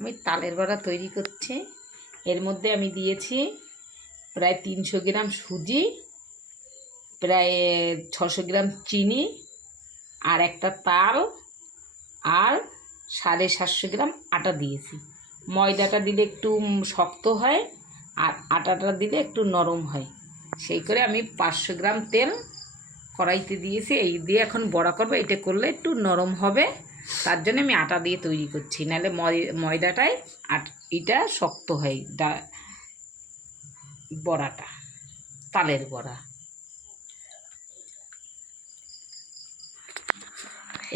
আমি তালের বড়া তৈরি করছি। এর মধ্যে আমি দিয়েছি প্রায় 300 গ্রাম সুজি, প্রায় 600 গ্রাম চিনি, আর একটা তাল, আর 750 গ্রাম আটা দিয়েছি। ময়দাটা দিলে একটু শক্ত হয়, আর আটাটা দিলে একটু নরম হয়। সেই করে আমি 500 গ্রাম তেল কড়াইতে দিয়েছি। এই দিয়ে এখন বড়া করবো। এটা করলে একটু নরম হবে, তার জন্য আমি আটা দিয়ে তৈরি করছি, নাহলে ময়দাটায় এটা শক্ত হয় বড়াটা, তালের বড়া।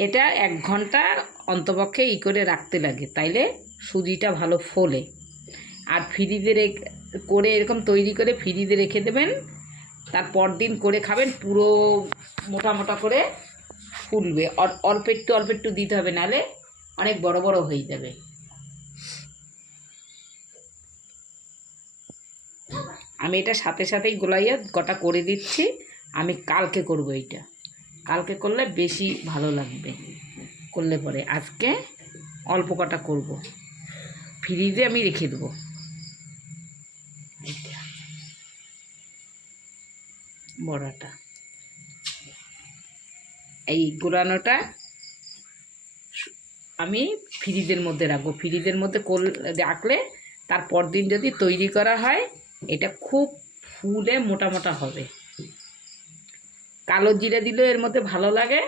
এটা 1 ঘন্টা অন্তপক্ষে করে রাখতে লাগে, তাইলে সুজিটা ভালো ফোলে। আর ফ্রিজে করে এরকম তৈরি করে ফ্রিজে রেখে দেবেন, তারপর দিন করে খাবেন, পুরো মোটা মোটা করে ফুলবে। অল্প একটু দিতে হবে, নাহলে অনেক বড় বড় হয়ে যাবে। আমি এটা সাথে সাথেই গোলাইয়া কটা করে দিচ্ছি। আমি কালকে করব, এইটা কালকে করলে বেশি ভালো লাগবে। করলে পরে আজকে অল্প কটা করব, ফ্রিজে আমি রেখে দেবো। এইটা বড়াটা, এই গোলানোটা আমি ফ্রিজের মধ্যে রাখবো। ফ্রিজের মধ্যে রাখলে তারপর দিন যদি তৈরি করা হয়, এটা খুব ফুলে মোটা মোটা হবে। কালো জিরা দিলেও এর মধ্যে ভালো লাগে।